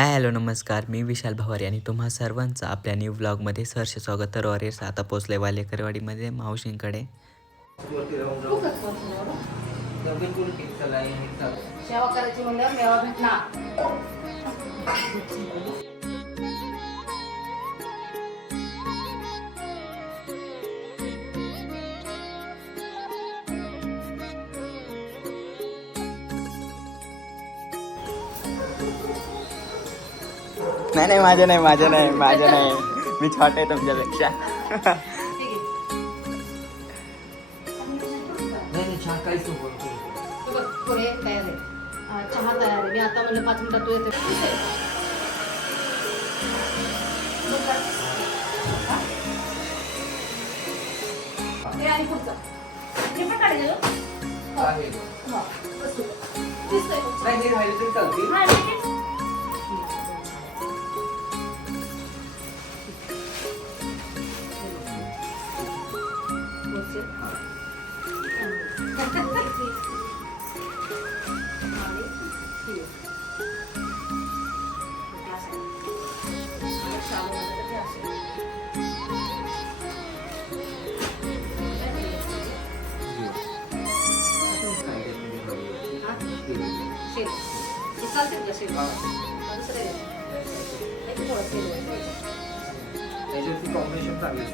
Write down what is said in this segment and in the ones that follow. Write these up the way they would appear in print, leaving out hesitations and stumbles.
Hi hello नमस्कार, मी विशाल भवारी आणि तुम्हा सर्वांचं आपल्या न्यू व्लॉगमध्ये सहर्ष स्वागत. तर वॉरियर्स आता पोचले वालेकरवाडीमध्ये मावशींकडे. सेवा करायची म्हणल्यावर मेवा भेटणार. नाही माझं नाही मी छोट आहे तुमच्यापेक्षा. चहा तयार आहे. मी आता म्हणलं 5 मिनिटात तू येते. आणि पुढचा हे पण काढले कॉम्बिनेशन चांगली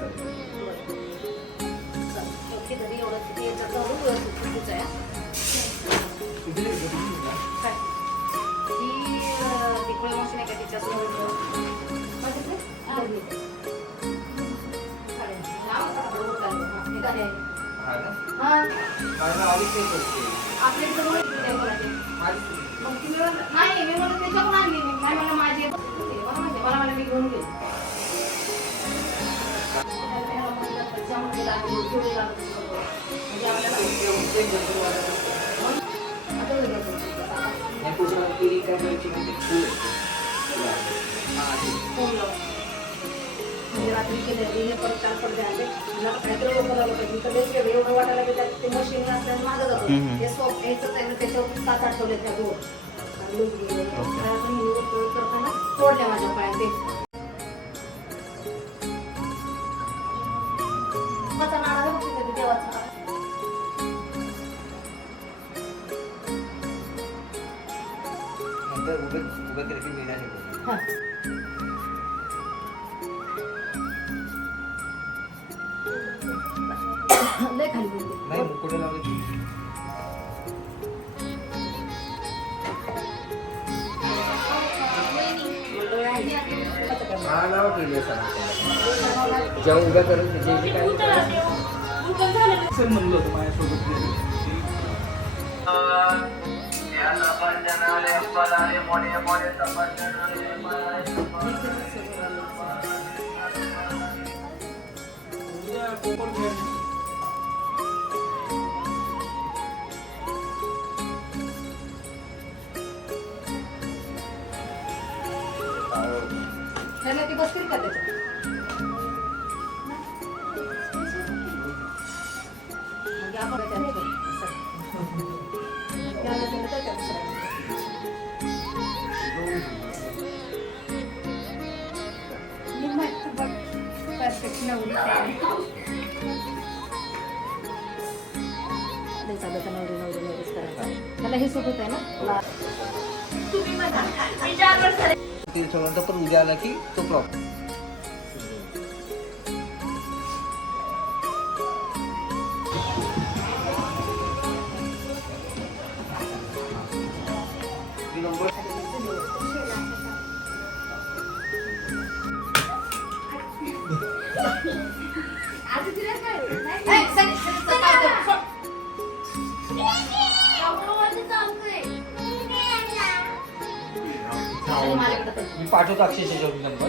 नाही मी म्हणून त्याच्याकडून आणली नाही मला माझे मला मी घेऊन गेलो. रात्री केले परत 4 पडदे आले काहीतरी बोलायला पाहिजे तर एवढं वाटायला गेलं ते मशीन असल्याने माझं जातो हे सॉफ्ट यायचं आहे ना त्याच्यावर 7-8 ठेवले त्या दोन करताना तोडल्या माझ्या पायात ते माझा नाडा बघते देवाचा लय खाली नाही कुठे लावली नाव केली जेव्हा उभ्या करून जे काय म्हणलं होतं माझ्यासोबत ती बसतील का त्याच्यात त्याला हे सुट होत आहे ना पण उद्या आला की तो प्रॉब्लेम मी पाठवतो अक्षयच्या जोडी नंबर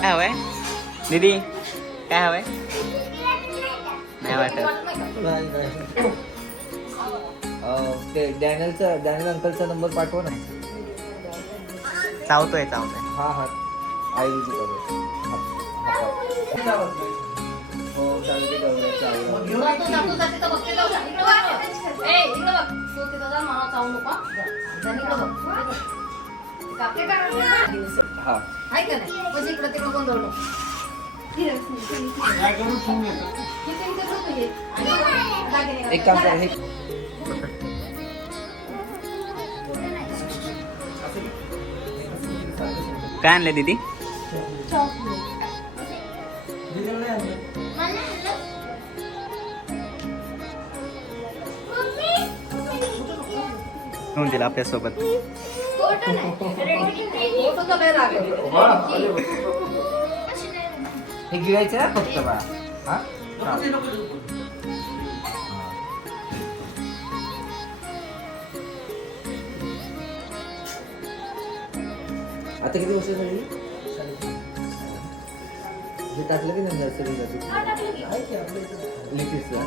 काय हवंय दीदी, काय हवंय? नाही वाटत. ते डॅनियल अंकलचा नंबर पाठवा ना. चावतोय हा आयडीची हो चालते गौऱ्याच्या आवडा. जातो तिथं बघ तिथं बघ. इकडं बघ. ए, इकडं बघ. तू तिथं जा, मला चावू नको, हा. जा, इकडं बघ. कापले का? हा आहे का नाही? म्हणजे इकडं तिकडं गोंधळ नको. एक काम कर हे काय आणलं दीदी? घेऊन दिला आपल्यासोबत. हे गिळायचं ना फक्त बा. हा आता किती वर्ष झाली हे टाकलं की नाही नर्सरीला लिटिसला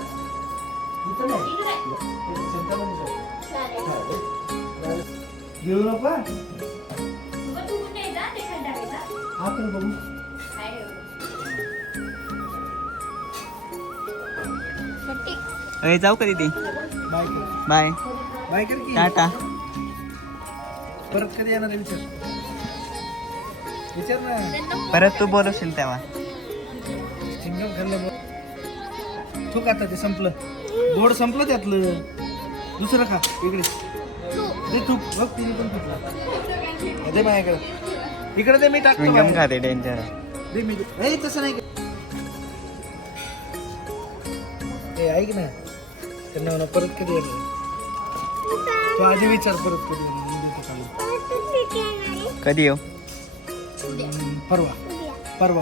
घेऊ नका आपण बघू अरे जाऊ का दीदी? बाय कर बाय बाय कर की टाटा. परत कधी येणार आहे विचार ना परत तू बोलवशील तेव्हा. चिंगम खाल्लं थूक आता ते संपलं गोड संपलं त्यातलं दुसरं खा इकडे दे तूप बघ तिने पण तुपला दे माझ्याकडे इकडे दे मी टाकतो विंगम बाहेर. खाते डेंजर. दे मी ए तसं नाही ए ऐक ना त्यांना म्हणा परत कधी येणार तू आधी विचार परत कधी येणार मी देतो खाली. कधी येऊ? परवा परवा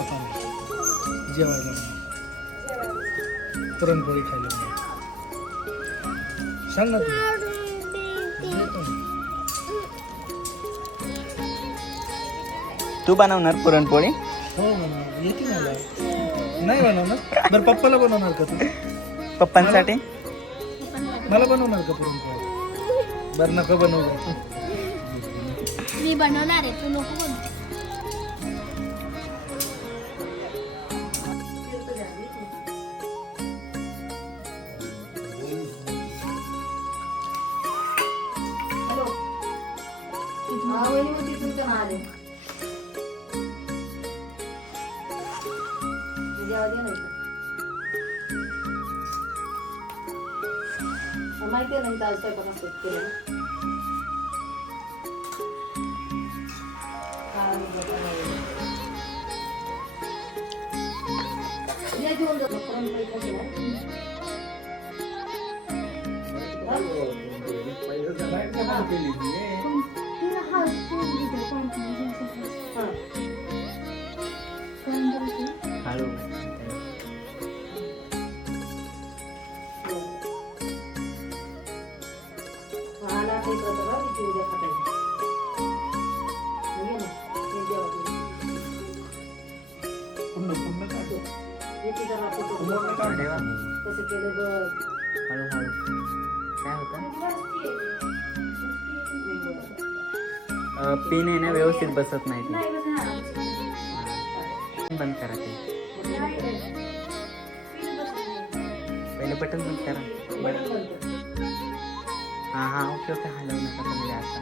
जेवायला पुरणपोळी खायला सांग ना तू येतो ना. तू बनवणार पुरणपोळी? हो बनव येते मला नाही बनवणार बरं पप्पाला बनवणार का तू पप्पांसाठी? मला बनवणार का पुरणपोळी बरं नका बनवू मी बनवणार आहे तू नको बनव. हॅलो. हा, वहिनी म्हणते तुमच्या नावाने. जेव्हा दे ना इथं. माहिती आहे ना इथं आज स्वयंपाक असतो केलेला. या घेऊन जातो पुरणपोळी खायची ना. तिला हात ठेवून दिलं कॉन्फिडन्स हा. हळू. मला काही कळतं का किती उद्या खातायचं. ये ना, ये जेवा तुम्ही. येते जरा फोटो. अरे वा. कसं केलं बघ. हळू हळू. काय होतं? पिन आहे ना व्यवस्थित बसत नाही ते. बंद करा ते. पहिले बटन बंद करा. हा हा ओके ओके हलवू नका तुम्ही आता.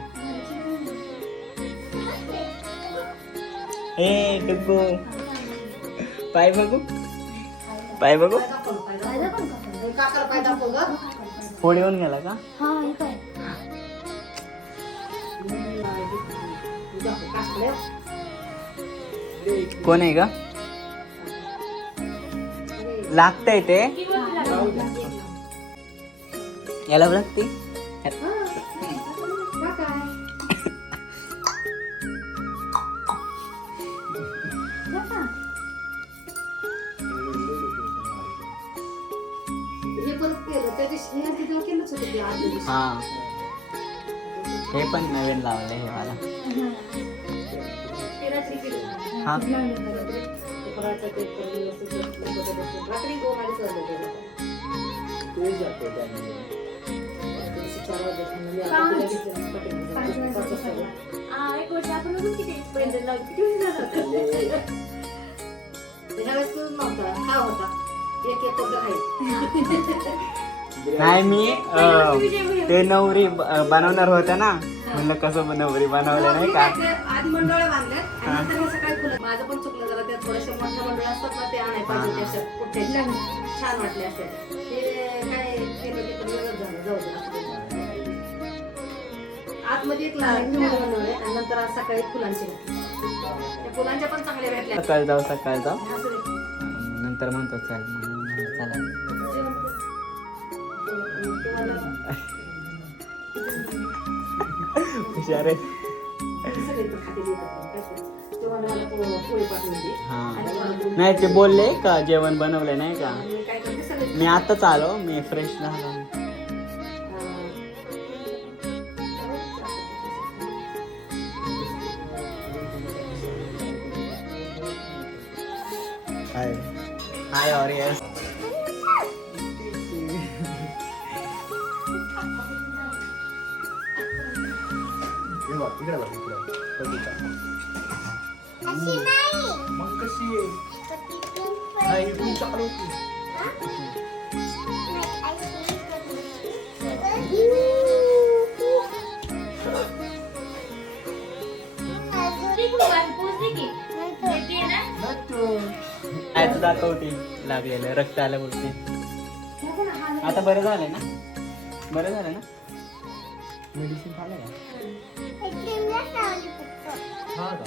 ए डुग्गू पाय बघू पाय बघू. काकाला पाय दाखव ग. फोड येऊन गेला का? हा हे काय कोण आहे का? लागतंय ते याला लागते. हे पण केलं त्या दिवशी हे तिथं केलंच होतं ते आदल्या दिवशी. हा हे पण नवीन लावलंय हे मला. ते रात्री केलं. हा ते फराळाचं केक करून व्यवस्थित बसवलं. रात्री 2-2:30 वाजले त्याला. थोडीशी 4 वाजले. मी आता तिला घेतलं ना पाठीमागे. 5 वाजता. एक वर्ष आपण अजून किती पैसे लावून किती झालं ह्यावेळेस तू नव्हता. हा होता. एक एक पद्धत आहे. नाही मी ते नवरी बनवणार होत्या ना, म्हणलं कसं नवरी बनवलं नाही का. आधी मंडळ बांधल्या आणि नंतर हे सकाळी फुलं. माझं पण चुकलं जरा, त्या थोड्याशा मोठ्या मंडळ असतात ना, ते आणाय पाहिजे होते अशा पुठ्ठ्याच्या. छान वाटले असते ते. काय केलं ते पण वेगळंच झालं. जाऊ दे असं काही. आतमध्ये एक बनवले आणि नंतर आज सकाळी फुलांचे घातले. त्या फुलांच्या पण चांगल्या भेटल्या. सकाळ जाऊ असं नंतर म्हणतो चल मग चला. हुशार आहे. हा नाही ते बोलले का जेवण बनवले नाही का. मी आताच आलो, मी फ्रेश झालो. हाय हाय और यस. अशी नाही. मग कशी आहे? नाही, इथून चालू की. आयचं दाखवते लागलेलं रक्त आलं बोलते. आता बरं झालंय ना, बरं झालं ना. मेडिसिन खाल्लं का. हा का?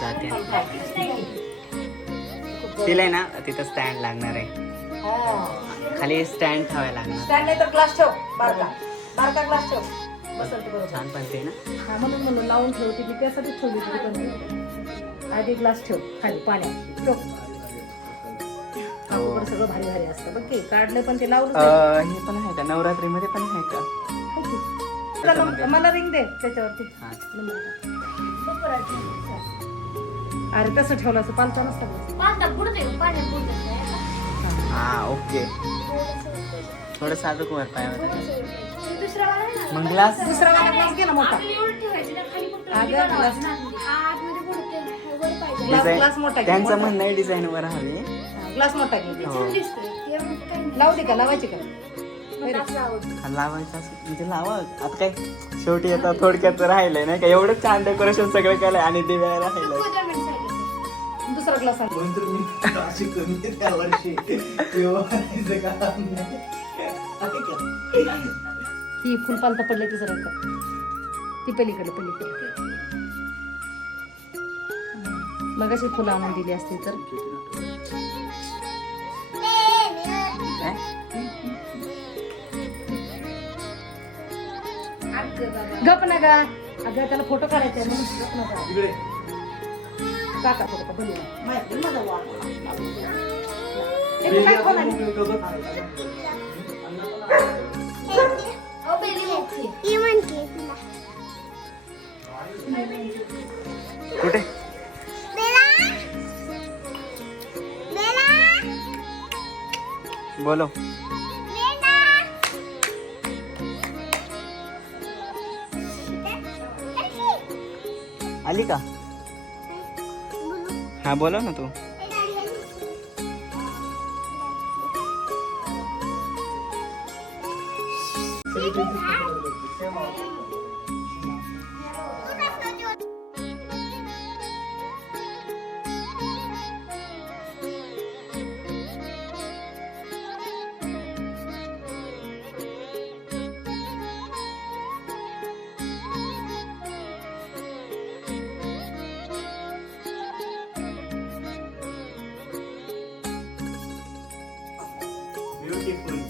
जाते तिला आहे ना तिथं स्टँड लागणार आहे. खाली स्टँड ठेवायला लागणार. स्टँड नाही तर ग्लास ठेव. बारका बारका ग्लास ठेव. बसल ते बरोबर. छान पण ते ना. हा म्हणून लावून ठेवते मी त्यासाठी ठेवली होती. पण आधी ग्लास ठेव खाली पाण्यात ठेव. काकूकडे सगळं भारी भारी असतं बघ की. काढलं पण ते लावलं. हे पण आहे का नवरात्री मध्ये पण आहे का. मला रिंग दे त्याच्यावरती. हा. अरे तसं ठेवलं असं पालचा नसतं. हा ओके. थोडं साधं वर पायावर मग ग्लास. दुसरा वाला ग्लास घे ना मोठा. ग्लास मोठा घे. त्यांचं म्हणणं आहे डिझाईन वर हवी. ग्लास मोठा घे. हो. लावू दे का लावायची का. लावायचं असं म्हणजे लावा. आता काय शेवटी आता थोडक्यात राहिलंय नाही का. एवढं छान डेकोरेशन सगळं केलंय आणि दिव्या राहिलंय. दुसरा ग्लास आण. म्हणून तर मी अशी कमी त्या वर्षी व्यवहाराचं काम नाही. आहे का? ही फुलपालता पडले ती जरा ती पलीकडे मग अशी फुलं आणून दिली असती तर. गप ना गा. अगं त्याला फोटो काढायचा आहे म्हणून गप ना गा. इकडे काका फोटो बोलू माहिती माझा वा. काय फोन आली. कुठे बोलो. आली का? हा बोला ना तू. ब्युटिफुल.